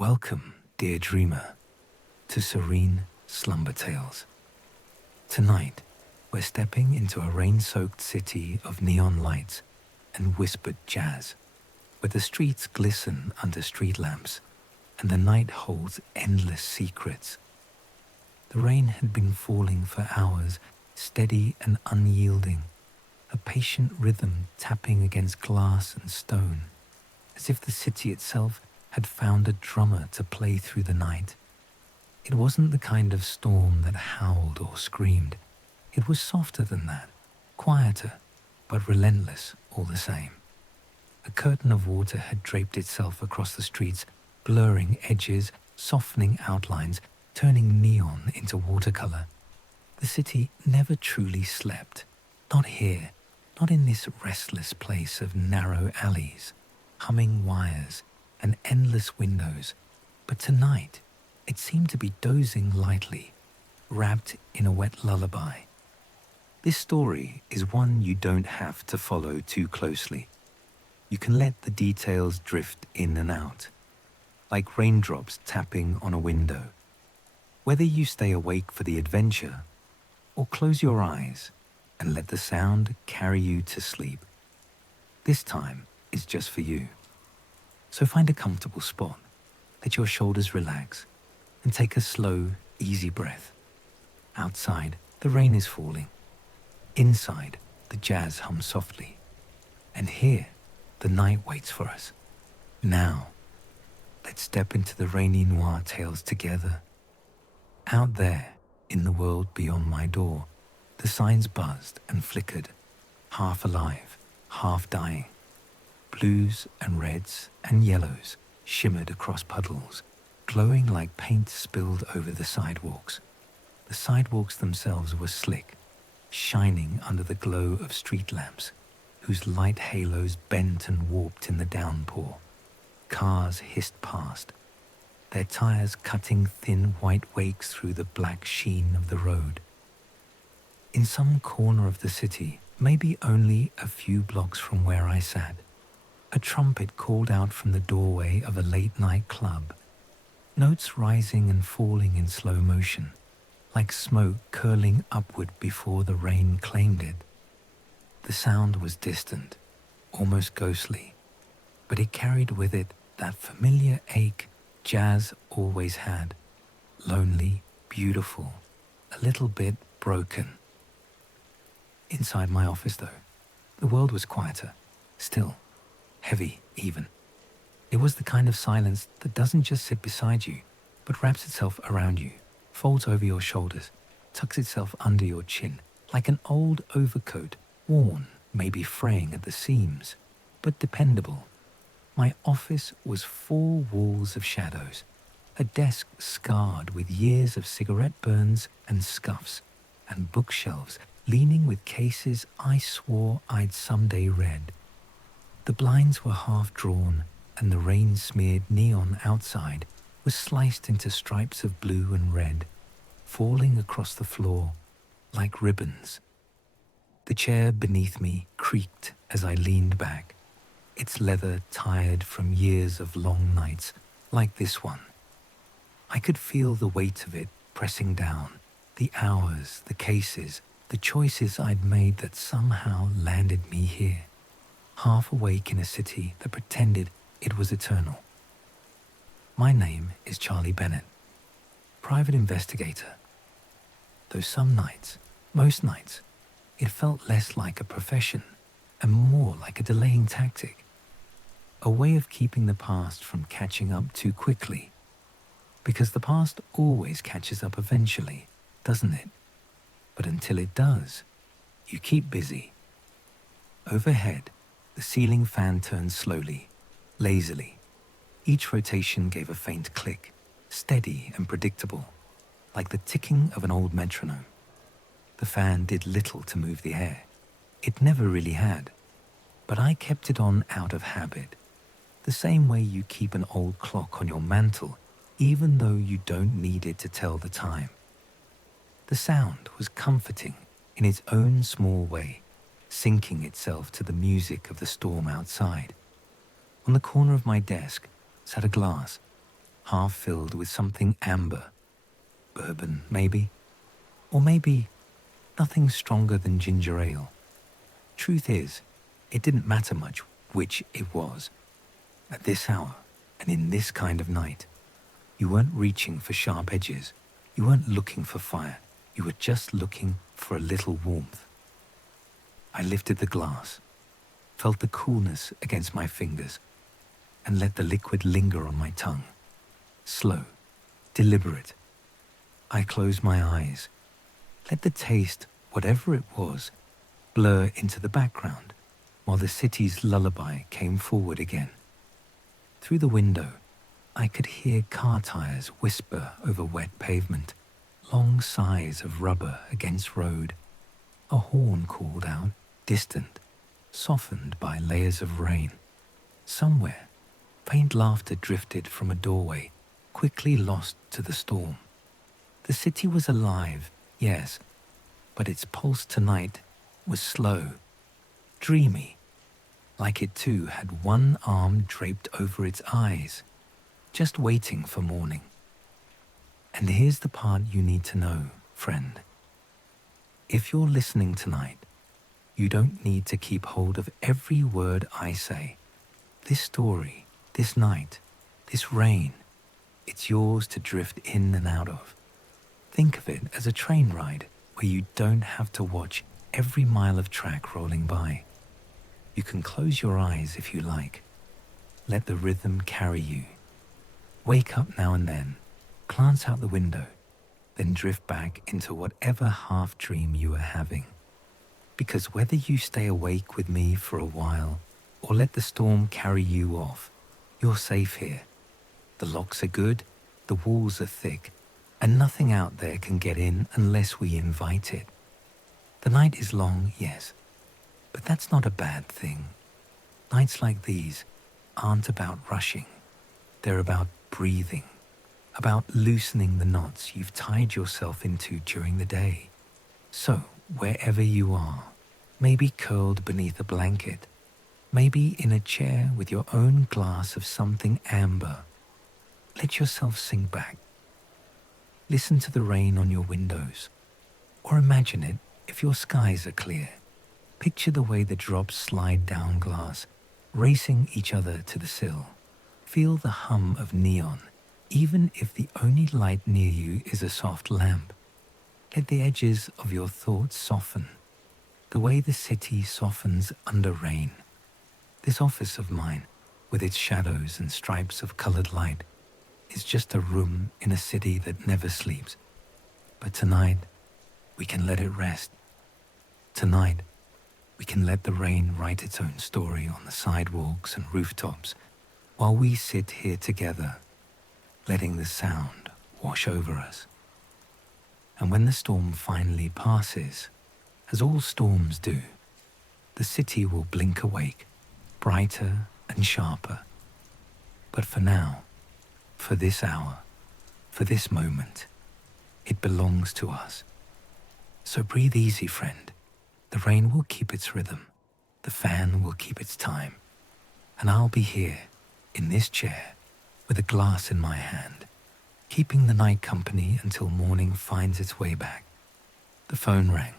Welcome, dear dreamer, to Serene Slumber Tales. Tonight, we're stepping into a rain-soaked city of neon lights and whispered jazz, where the streets glisten under street lamps and the night holds endless secrets. The rain had been falling for hours, steady and unyielding, a patient rhythm tapping against glass and stone, as if the city itself had found a drummer to play through the night. It wasn't the kind of storm that howled or screamed. It was softer than that, quieter, but relentless all the same. A curtain of water had draped itself across the streets, blurring edges, softening outlines, turning neon into watercolor. The city never truly slept. Not here, not in this restless place of narrow alleys, humming wires, and endless windows, but tonight it seemed to be dozing lightly, wrapped in a wet lullaby. This story is one you don't have to follow too closely. You can let the details drift in and out, like raindrops tapping on a window. Whether you stay awake for the adventure or close your eyes and let the sound carry you to sleep, this time is just for you. So find a comfortable spot, let your shoulders relax, and take a slow, easy breath. Outside, the rain is falling. Inside, the jazz hums softly. And here, the night waits for us. Now, let's step into the rainy noir tales together. Out there, in the world beyond my door, the signs buzzed and flickered, half alive, half dying. Blues and reds and yellows shimmered across puddles, glowing like paint spilled over the sidewalks. The sidewalks themselves were slick, shining under the glow of street lamps, whose light halos bent and warped in the downpour. Cars hissed past, their tires cutting thin white wakes through the black sheen of the road. In some corner of the city, maybe only a few blocks from where I sat, a trumpet called out from the doorway of a late-night club, notes rising and falling in slow motion, like smoke curling upward before the rain claimed it. The sound was distant, almost ghostly, but it carried with it that familiar ache jazz always had, lonely, beautiful, a little bit broken. Inside my office, though, the world was quieter, still. Heavy, even. It was the kind of silence that doesn't just sit beside you, but wraps itself around you, folds over your shoulders, tucks itself under your chin, like an old overcoat, worn, maybe fraying at the seams, but dependable. My office was 4 walls of shadows, a desk scarred with years of cigarette burns and scuffs, and bookshelves leaning with cases I swore I'd someday read. The blinds were half drawn, and the rain-smeared neon outside was sliced into stripes of blue and red, falling across the floor like ribbons. The chair beneath me creaked as I leaned back, its leather tired from years of long nights like this one. I could feel the weight of it pressing down, the hours, the cases, the choices I'd made that somehow landed me here, half awake in a city that pretended it was eternal. My name is Charlie Bennett, private investigator. Though some nights, most nights, it felt less like a profession and more like a delaying tactic, a way of keeping the past from catching up too quickly. Because the past always catches up eventually, doesn't it? But until it does, you keep busy. Overhead, the ceiling fan turned slowly, lazily. Each rotation gave a faint click, steady and predictable, like the ticking of an old metronome. The fan did little to move the air. It never really had. But I kept it on out of habit, the same way you keep an old clock on your mantle, even though you don't need it to tell the time. The sound was comforting in its own small way, syncing itself to the music of the storm outside. On the corner of my desk sat a glass, half filled with something amber. Bourbon, maybe? Or maybe nothing stronger than ginger ale. Truth is, it didn't matter much which it was. At this hour, and in this kind of night, you weren't reaching for sharp edges. You weren't looking for fire. You were just looking for a little warmth. I lifted the glass, felt the coolness against my fingers, and let the liquid linger on my tongue. Slow, deliberate. I closed my eyes, let the taste, whatever it was, blur into the background while the city's lullaby came forward again. Through the window, I could hear car tires whisper over wet pavement, long sighs of rubber against road. A horn called out, distant, softened by layers of rain. Somewhere, faint laughter drifted from a doorway, quickly lost to the storm. The city was alive, yes, but its pulse tonight was slow, dreamy, like it too had one arm draped over its eyes, just waiting for morning. And here's the part you need to know, friend. If you're listening tonight, you don't need to keep hold of every word I say. This story, this night, this rain, it's yours to drift in and out of. Think of it as a train ride where you don't have to watch every mile of track rolling by. You can close your eyes if you like. Let the rhythm carry you. Wake up now and then, glance out the window, then drift back into whatever half dream you are having. Because whether you stay awake with me for a while or let the storm carry you off, you're safe here. The locks are good, the walls are thick, and nothing out there can get in unless we invite it. The night is long, yes, but that's not a bad thing. Nights like these aren't about rushing. They're about breathing, about loosening the knots you've tied yourself into during the day. So, wherever you are, maybe curled beneath a blanket, maybe in a chair with your own glass of something amber, let yourself sink back. Listen to the rain on your windows, or imagine it if your skies are clear. Picture the way the drops slide down glass, racing each other to the sill. Feel the hum of neon, even if the only light near you is a soft lamp. Let the edges of your thoughts soften, the way the city softens under rain. This office of mine, with its shadows and stripes of colored light, is just a room in a city that never sleeps. But tonight, we can let it rest. Tonight, we can let the rain write its own story on the sidewalks and rooftops while we sit here together, letting the sound wash over us. And when the storm finally passes, as all storms do, the city will blink awake, brighter and sharper. But for now, for this hour, for this moment, it belongs to us. So breathe easy, friend. The rain will keep its rhythm, the fan will keep its time, and I'll be here, in this chair, with a glass in my hand, keeping the night company until morning finds its way back. The phone rang.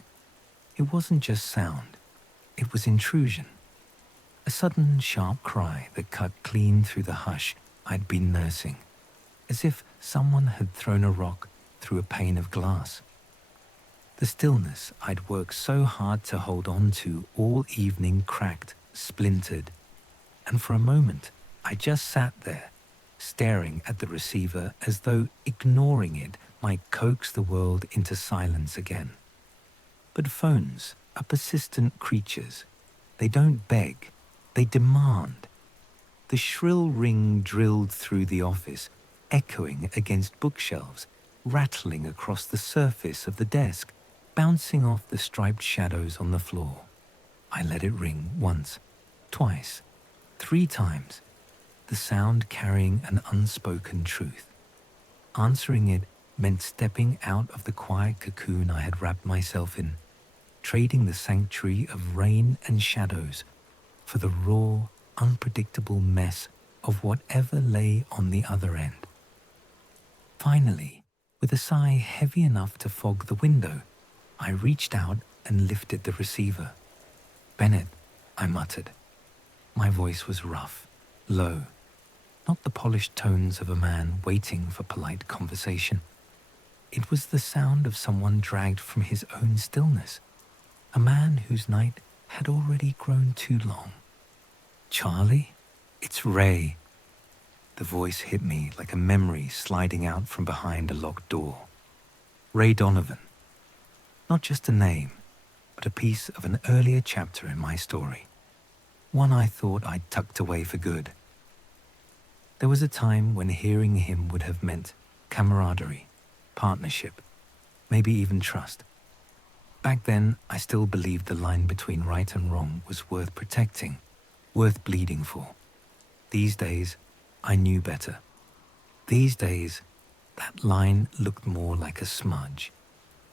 It wasn't just sound, it was intrusion. A sudden sharp cry that cut clean through the hush I'd been nursing, as if someone had thrown a rock through a pane of glass. The stillness I'd worked so hard to hold on to all evening cracked, splintered, and for a moment I just sat there, staring at the receiver as though ignoring it might coax the world into silence again. But phones are persistent creatures. They don't beg, they demand. The shrill ring drilled through the office, echoing against bookshelves, rattling across the surface of the desk, bouncing off the striped shadows on the floor. I let it ring once, twice, 3 times, the sound carrying an unspoken truth. Answering it meant stepping out of the quiet cocoon I had wrapped myself in, trading the sanctuary of rain and shadows for the raw, unpredictable mess of whatever lay on the other end. Finally, with a sigh heavy enough to fog the window, I reached out and lifted the receiver. "Bennett," I muttered. My voice was rough, low, not the polished tones of a man waiting for polite conversation. It was the sound of someone dragged from his own stillness, a man whose night had already grown too long. "Charlie, it's Ray." The voice hit me like a memory sliding out from behind a locked door. Ray Donovan. Not just a name, but a piece of an earlier chapter in my story. One I thought I'd tucked away for good. There was a time when hearing him would have meant camaraderie, partnership, maybe even trust. Back then, I still believed the line between right and wrong was worth protecting, worth bleeding for. These days, I knew better. These days, that line looked more like a smudge,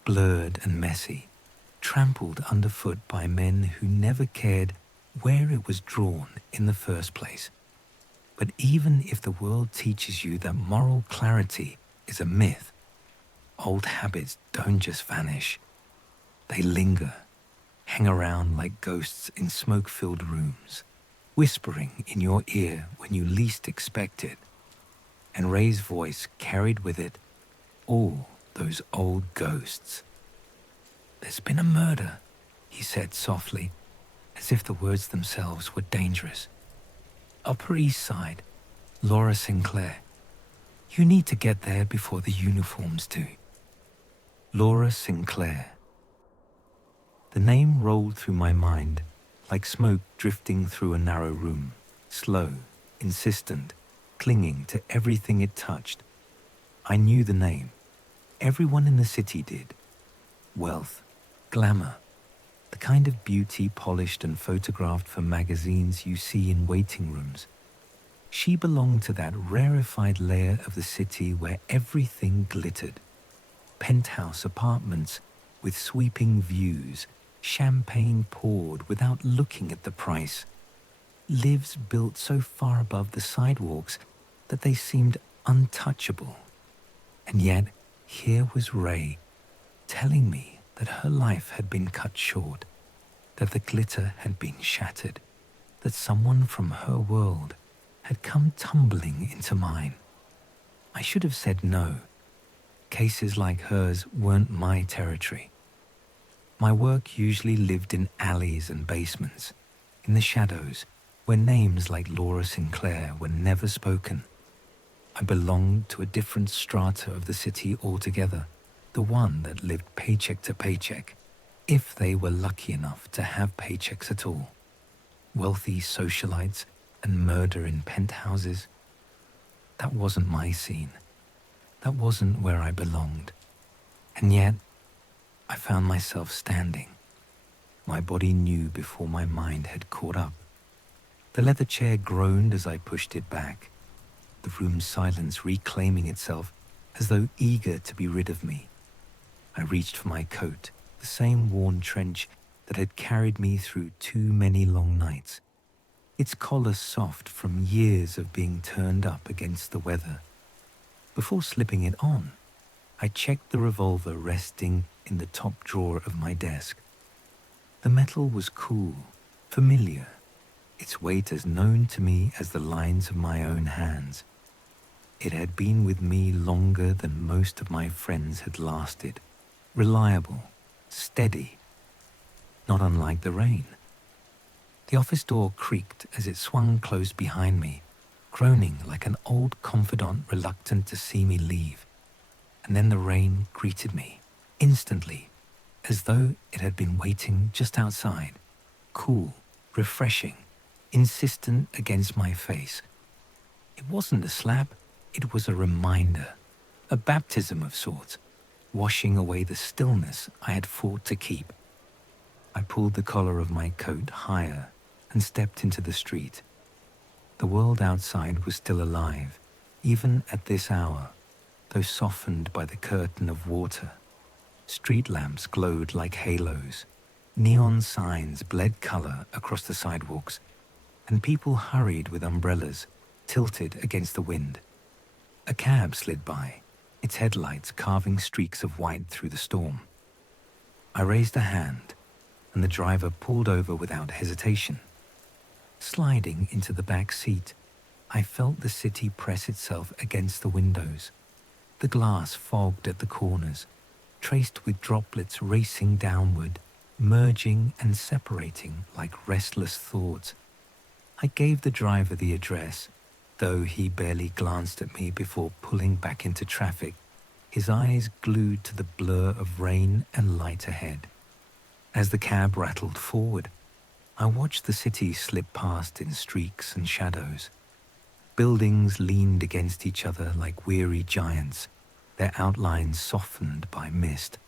blurred and messy, trampled underfoot by men who never cared where it was drawn in the first place. But even if the world teaches you that moral clarity is a myth, old habits don't just vanish. They linger, hang around like ghosts in smoke-filled rooms, whispering in your ear when you least expect it. And Ray's voice carried with it all those old ghosts. "There's been a murder," he said softly, as if the words themselves were dangerous. "Upper East Side, Laura Sinclair. You need to get there before the uniforms do." Laura Sinclair. The name rolled through my mind like smoke drifting through a narrow room, slow, insistent, clinging to everything it touched. I knew the name. Everyone in the city did. Wealth, glamour, the kind of beauty polished and photographed for magazines you see in waiting rooms. She belonged to that rarefied layer of the city where everything glittered. Penthouse apartments with sweeping views, champagne poured without looking at the price. Lives built so far above the sidewalks that they seemed untouchable. And yet, here was Ray, telling me that her life had been cut short, that the glitter had been shattered, that someone from her world had come tumbling into mine. I should have said no. Cases like hers weren't my territory. My work usually lived in alleys and basements, in the shadows, where names like Laura Sinclair were never spoken. I belonged to a different strata of the city altogether, the one that lived paycheck to paycheck, if they were lucky enough to have paychecks at all. Wealthy socialites and murder in penthouses. That wasn't my scene. That wasn't where I belonged. And yet, I found myself standing. My body knew before my mind had caught up. The leather chair groaned as I pushed it back, the room's silence reclaiming itself as though eager to be rid of me. I reached for my coat, the same worn trench that had carried me through too many long nights, its collar soft from years of being turned up against the weather. Before slipping it on, I checked the revolver resting in the top drawer of my desk. The metal was cool, familiar, its weight as known to me as the lines of my own hands. It had been with me longer than most of my friends had lasted, reliable, steady, not unlike the rain. The office door creaked as it swung closed behind me, groaning like an old confidant reluctant to see me leave. And then the rain greeted me, instantly, as though it had been waiting just outside, cool, refreshing, insistent against my face. It wasn't a slap, it was a reminder, a baptism of sorts, washing away the stillness I had fought to keep. I pulled the collar of my coat higher and stepped into the street. The world outside was still alive, even at this hour, though softened by the curtain of water. Street lamps glowed like halos. Neon signs bled color across the sidewalks, and people hurried with umbrellas, tilted against the wind. A cab slid by, its headlights carving streaks of white through the storm. I raised a hand, and the driver pulled over without hesitation. Sliding into the back seat, I felt the city press itself against the windows, the glass fogged at the corners, traced with droplets racing downward, merging and separating like restless thoughts. I gave the driver the address, though he barely glanced at me before pulling back into traffic, his eyes glued to the blur of rain and light ahead. As the cab rattled forward, I watched the city slip past in streaks and shadows. Buildings leaned against each other like weary giants, their outlines softened by mist.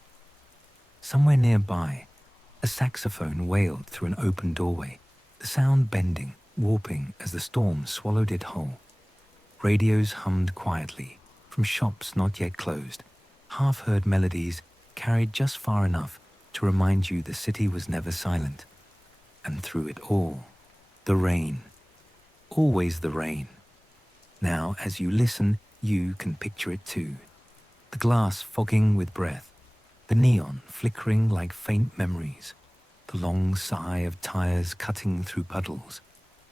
Somewhere nearby, a saxophone wailed through an open doorway, the sound bending, warping as the storm swallowed it whole. Radios hummed quietly from shops not yet closed, half-heard melodies carried just far enough to remind you the city was never silent. And through it all, the rain. Always the rain. Now, as you listen, you can picture it too. The glass fogging with breath, the neon flickering like faint memories, the long sigh of tires cutting through puddles,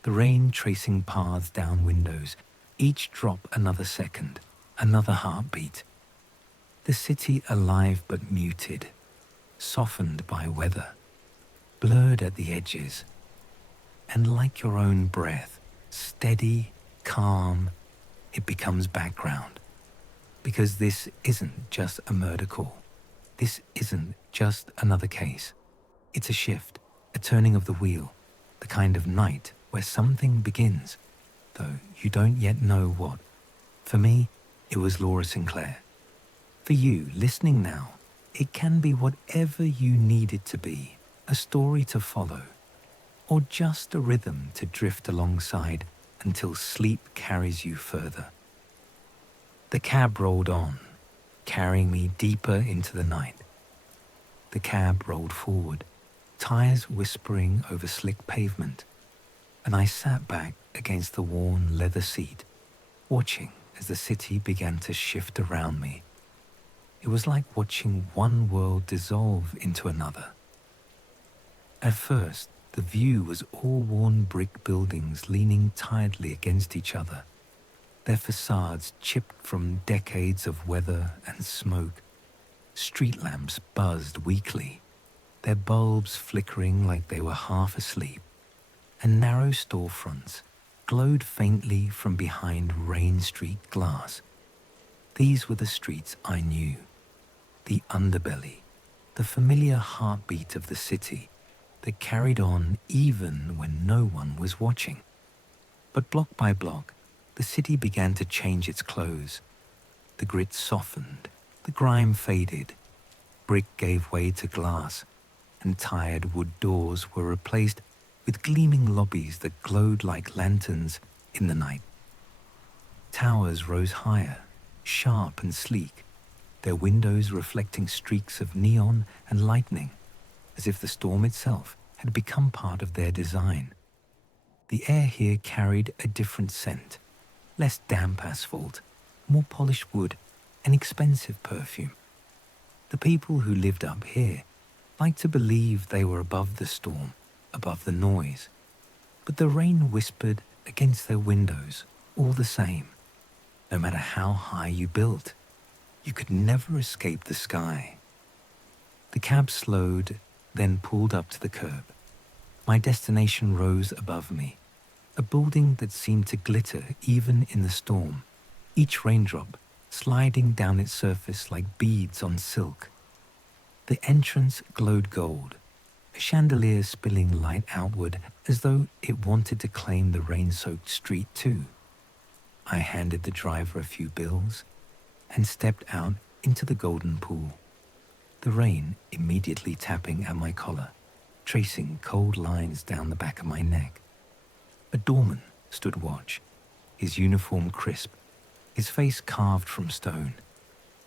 the rain tracing paths down windows, each drop another second, another heartbeat. The city alive but muted, softened by weather, blurred at the edges, and like your own breath, steady, calm, it becomes background. Because this isn't just a murder call. This isn't just another case. It's a shift, a turning of the wheel, the kind of night where something begins, though you don't yet know what. For me, it was Laura Sinclair. For you, listening now, it can be whatever you need it to be, a story to follow, or just a rhythm to drift alongside until sleep carries you further. The cab rolled on, carrying me deeper into the night. The cab rolled forward, tires whispering over slick pavement, and I sat back against the worn leather seat, watching as the city began to shift around me. It was like watching one world dissolve into another. At first, the view was all worn brick buildings leaning tiredly against each other, their facades chipped from decades of weather and smoke. Street lamps buzzed weakly, their bulbs flickering like they were half asleep, and narrow storefronts glowed faintly from behind rain-streaked glass. These were the streets I knew, the underbelly, the familiar heartbeat of the city that carried on even when no one was watching. But block by block, the city began to change its clothes. The grit softened, the grime faded, brick gave way to glass, and tired wood doors were replaced with gleaming lobbies that glowed like lanterns in the night. Towers rose higher, sharp and sleek, their windows reflecting streaks of neon and lightning, as if the storm itself had become part of their design. The air here carried a different scent, less damp asphalt, more polished wood, and expensive perfume. The people who lived up here liked to believe they were above the storm, above the noise, but the rain whispered against their windows all the same. No matter how high you built, you could never escape the sky. The cab slowed, then pulled up to the curb. My destination rose above me, a building that seemed to glitter even in the storm, each raindrop sliding down its surface like beads on silk. The entrance glowed gold, a chandelier spilling light outward as though it wanted to claim the rain-soaked street too. I handed the driver a few bills and stepped out into the golden pool, the rain immediately tapping at my collar, tracing cold lines down the back of my neck. A doorman stood watch, his uniform crisp, his face carved from stone.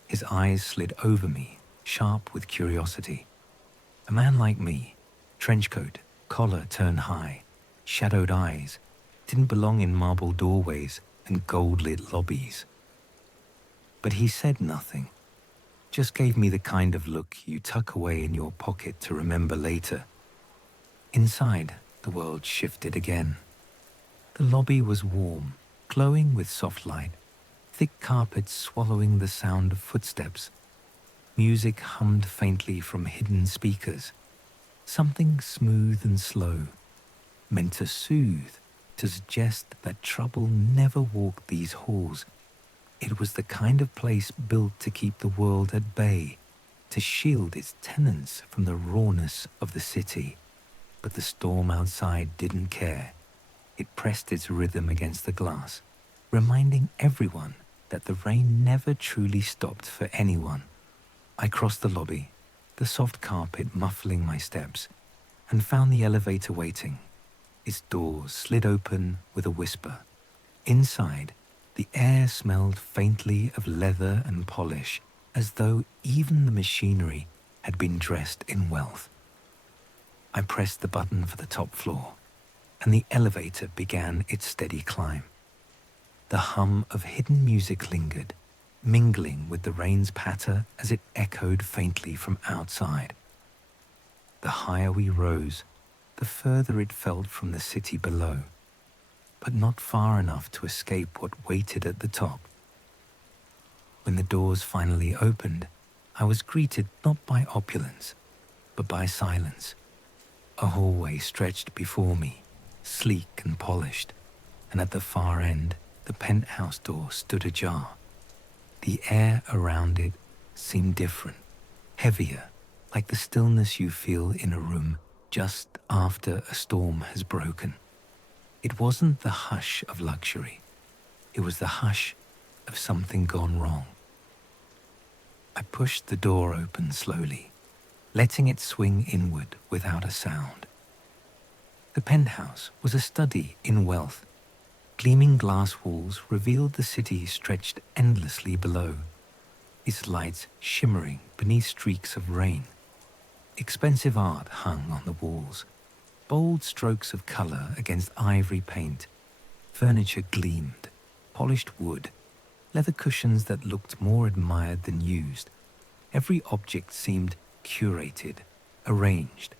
His eyes slid over me, sharp with curiosity. A man like me, trench coat, collar turned high, shadowed eyes, didn't belong in marble doorways and gold-lit lobbies. But he said nothing, just gave me the kind of look you tuck away in your pocket to remember later. Inside, the world shifted again. The lobby was warm, glowing with soft light, thick carpets swallowing the sound of footsteps. Music hummed faintly from hidden speakers, something smooth and slow, meant to soothe, to suggest that trouble never walked these halls. It was the kind of place built to keep the world at bay, to shield its tenants from the rawness of the city. But the storm outside didn't care. It pressed its rhythm against the glass, reminding everyone that the rain never truly stopped for anyone. I crossed the lobby, the soft carpet muffling my steps, and found the elevator waiting. Its doors slid open with a whisper. Inside, the air smelled faintly of leather and polish, as though even the machinery had been dressed in wealth. I pressed the button for the top floor, and the elevator began its steady climb. The hum of hidden music lingered, mingling with the rain's patter as it echoed faintly from outside. The higher we rose, the further it felt from the city below, but not far enough to escape what waited at the top. When the doors finally opened, I was greeted not by opulence, but by silence. A hallway stretched before me, sleek and polished, and at the far end, the penthouse door stood ajar. The air around it seemed different, heavier, like the stillness you feel in a room just after a storm has broken. It wasn't the hush of luxury. It was the hush of something gone wrong. I pushed the door open slowly, letting it swing inward without a sound. The penthouse was a study in wealth. Gleaming glass walls revealed the city stretched endlessly below, its lights shimmering beneath streaks of rain. Expensive art hung on the walls, bold strokes of color against ivory paint. Furniture gleamed, polished wood, leather cushions that looked more admired than used. Every object seemed curated, arranged,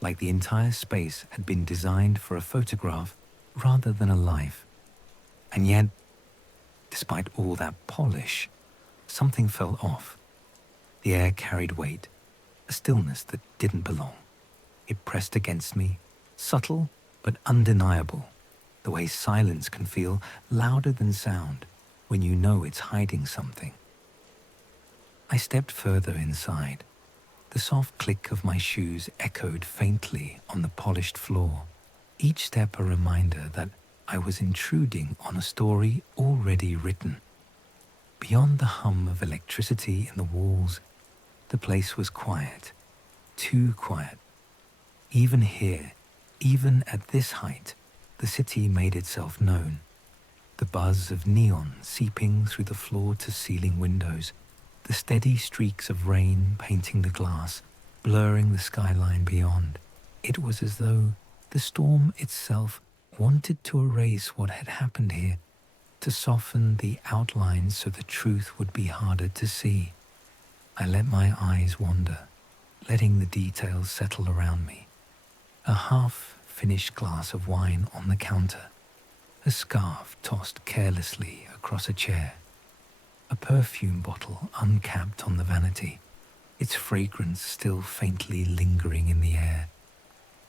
like the entire space had been designed for a photograph rather than a life. And yet, despite all that polish, something felt off. The air carried weight, a stillness that didn't belong. It pressed against me, subtle but undeniable, the way silence can feel louder than sound when you know it's hiding something. I stepped further inside. The soft click of my shoes echoed faintly on the polished floor, each step a reminder that I was intruding on a story already written. Beyond the hum of electricity in the walls, the place was quiet, too quiet. Even here, even at this height, the city made itself known. The buzz of neon seeping through the floor-to-ceiling windows, the steady streaks of rain painting the glass, blurring the skyline beyond. It was as though the storm itself wanted to erase what had happened here, to soften the outlines so the truth would be harder to see. I let my eyes wander, letting the details settle around me. A half-finished glass of wine on the counter, a scarf tossed carelessly across a chair, a perfume bottle uncapped on the vanity, its fragrance still faintly lingering in the air.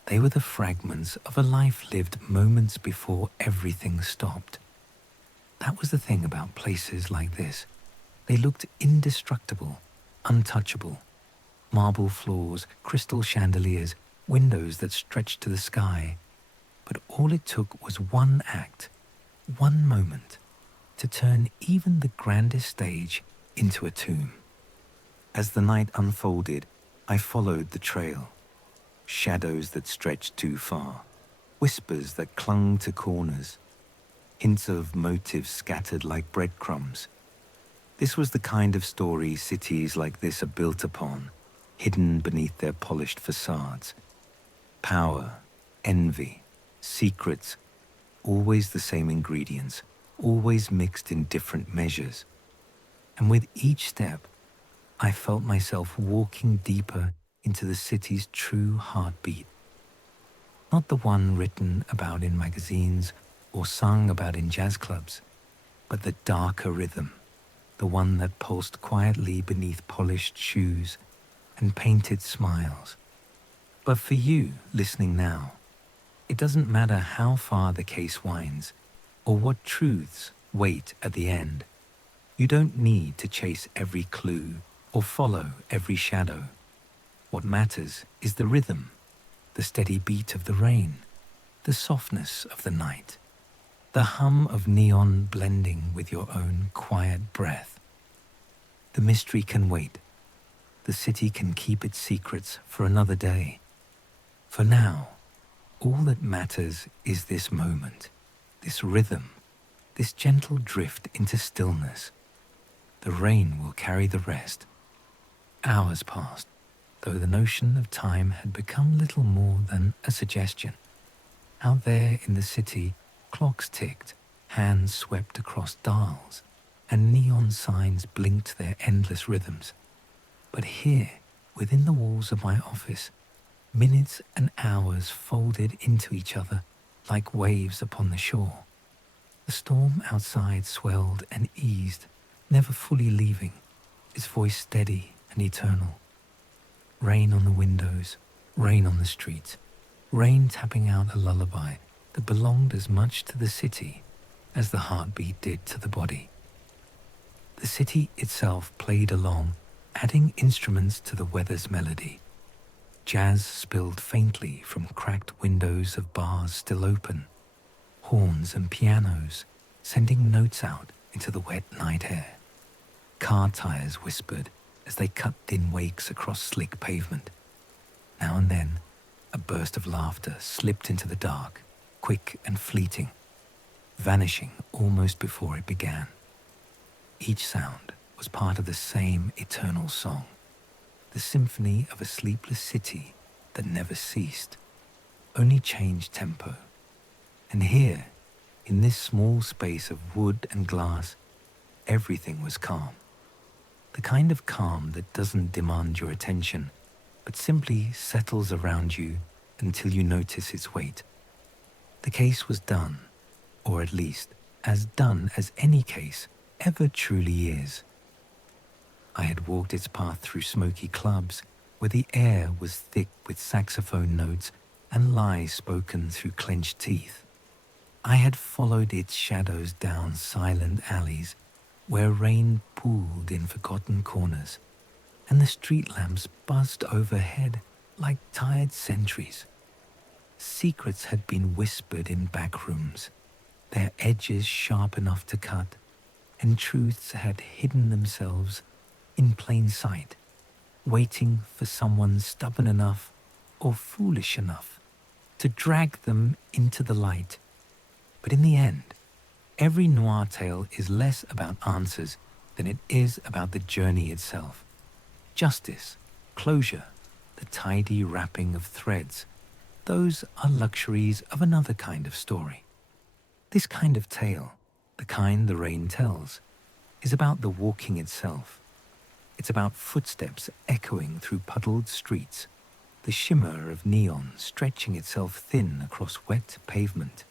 They were the fragments of a life lived moments before everything stopped. That was the thing about places like this. They looked indestructible, untouchable. Marble floors, crystal chandeliers, windows that stretched to the sky. But all it took was one act, one moment, to turn even the grandest stage into a tomb. As the night unfolded, I followed the trail. Shadows that stretched too far, whispers that clung to corners, hints of motives scattered like breadcrumbs. This was the kind of story cities like this are built upon, hidden beneath their polished facades. Power, envy, secrets, always the same ingredients, always mixed in different measures. and with each step, I felt myself walking deeper into the city's true heartbeat. Not the one written about in magazines or sung about in jazz clubs, but the darker rhythm, the one that pulsed quietly beneath polished shoes and painted smiles. But for you, listening now, it doesn't matter how far the case winds or what truths wait at the end. You don't need to chase every clue or follow every shadow. What matters is the rhythm, the steady beat of the rain, the softness of the night, the hum of neon blending with your own quiet breath. The mystery can wait. The city can keep its secrets for another day. For now, all that matters is this moment, this rhythm, this gentle drift into stillness. The rain will carry the rest. Hours passed, though the notion of time had become little more than a suggestion. Out there in the city, clocks ticked, hands swept across dials, and neon signs blinked their endless rhythms. But here, within the walls of my office, minutes and hours folded into each other like waves upon the shore. The storm outside swelled and eased, never fully leaving, its voice steady and eternal. Rain on the windows, rain on the streets, rain tapping out a lullaby that belonged as much to the city as the heartbeat did to the body. The city itself played along, adding instruments to the weather's melody. Jazz spilled faintly from cracked windows of bars still open, horns and pianos sending notes out into the wet night air. Car tires whispered as they cut thin wakes across slick pavement. Now and then, a burst of laughter slipped into the dark, quick and fleeting, vanishing almost before it began. Each sound was part of the same eternal song, the symphony of a sleepless city that never ceased, only changed tempo. And here, in this small space of wood and glass, everything was calm. The kind of calm that doesn't demand your attention, but simply settles around you until you notice its weight. The case was done, or at least as done as any case ever truly is. I had walked its path through smoky clubs where the air was thick with saxophone notes and lies spoken through clenched teeth. I had followed its shadows down silent alleys where rain pooled in forgotten corners and the street lamps buzzed overhead like tired sentries. Secrets had been whispered in back rooms, their edges sharp enough to cut, and truths had hidden themselves in plain sight, waiting for someone stubborn enough or foolish enough to drag them into the light. But in the end, every noir tale is less about answers than it is about the journey itself. Justice, closure, the tidy wrapping of threads, those are luxuries of another kind of story. This kind of tale, the kind the rain tells, is about the walking itself. It's about footsteps echoing through puddled streets, the shimmer of neon stretching itself thin across wet pavement,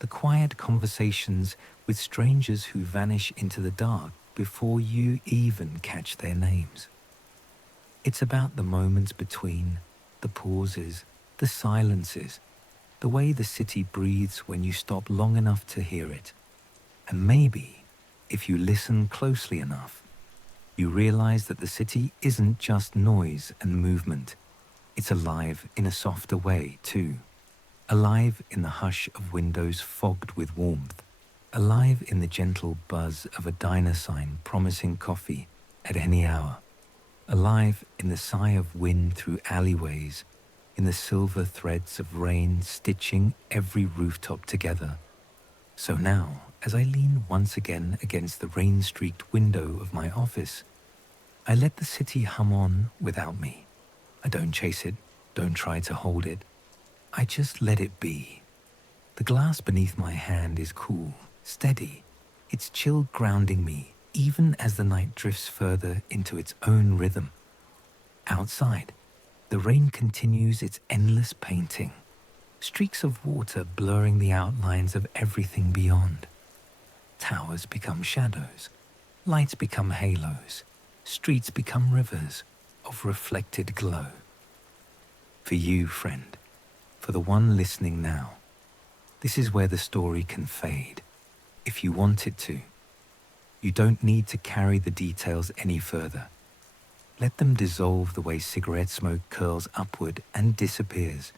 the quiet conversations with strangers who vanish into the dark before you even catch their names. It's about the moments between, the pauses, the silences, the way the city breathes when you stop long enough to hear it. And maybe, if you listen closely enough, you realize that the city isn't just noise and movement. It's alive in a softer way, too. Alive in the hush of windows fogged with warmth. Alive in the gentle buzz of a diner sign promising coffee at any hour. Alive in the sigh of wind through alleyways, in the silver threads of rain stitching every rooftop together. So now, as I lean once again against the rain-streaked window of my office, I let the city hum on without me. I don't chase it, don't try to hold it. I just let it be. The glass beneath my hand is cool, steady. It's chill grounding me even as the night drifts further into its own rhythm. Outside, the rain continues its endless painting, streaks of water blurring the outlines of everything beyond. Towers become shadows, lights become halos, streets become rivers of reflected glow. For you, friend, for the one listening now, this is where the story can fade, if you want it to. You don't need to carry the details any further. Let them dissolve the way cigarette smoke curls upward and disappears.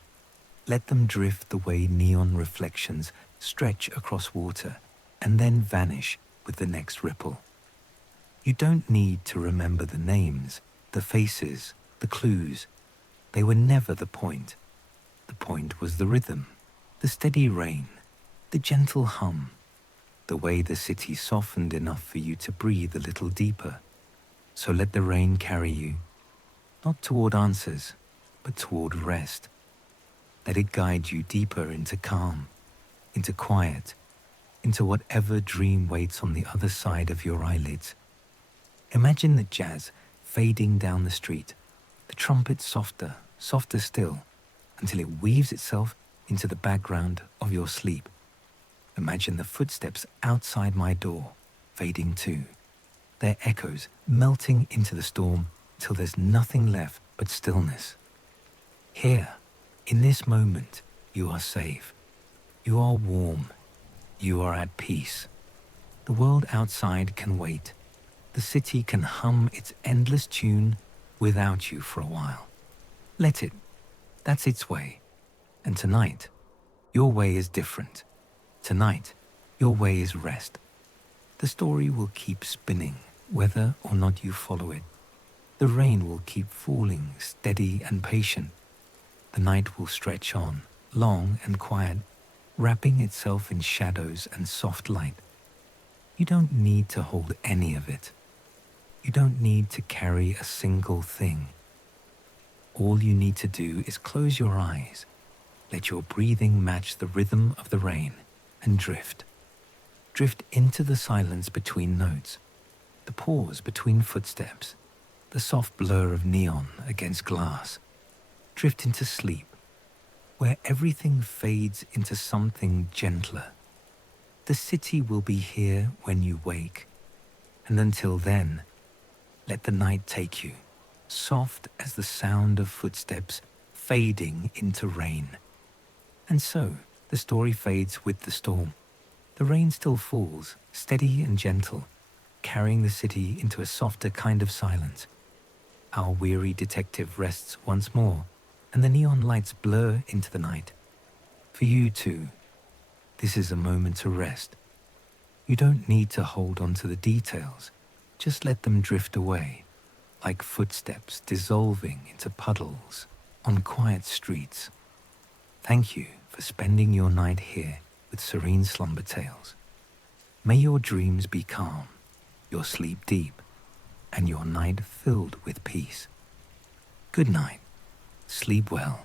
Let them drift the way neon reflections stretch across water and then vanish with the next ripple. You don't need to remember the names, the faces, the clues. They were never the point. The point was the rhythm, the steady rain, the gentle hum, the way the city softened enough for you to breathe a little deeper. So let the rain carry you, not toward answers, but toward rest. Let it guide you deeper into calm, into quiet, into whatever dream waits on the other side of your eyelids. Imagine the jazz fading down the street, the trumpet softer, softer still, until it weaves itself into the background of your sleep. Imagine the footsteps outside my door, fading too, their echoes melting into the storm till there's nothing left but stillness. Here, in this moment, you are safe. You are warm. You are at peace. The world outside can wait. The city can hum its endless tune without you for a while. Let it. That's its way. And tonight, your way is different. Tonight, your way is rest. The story will keep spinning, whether or not you follow it. The rain will keep falling, steady and patient. The night will stretch on, long and quiet, wrapping itself in shadows and soft light. You don't need to hold any of it. You don't need to carry a single thing. All you need to do is close your eyes, let your breathing match the rhythm of the rain, and drift. Drift into the silence between notes, the pause between footsteps, the soft blur of neon against glass. Drift into sleep, where everything fades into something gentler. The city will be here when you wake, and until then, let the night take you, soft as the sound of footsteps fading into rain. And so, the story fades with the storm. The rain still falls, steady and gentle, carrying the city into a softer kind of silence. Our weary detective rests once more, and the neon lights blur into the night. For you too, this is a moment to rest. You don't need to hold on to the details. Just let them drift away, like footsteps dissolving into puddles on quiet streets. Thank you for spending your night here with Serene Slumber Tales. May your dreams be calm, your sleep deep, and your night filled with peace. Good night. Sleep well.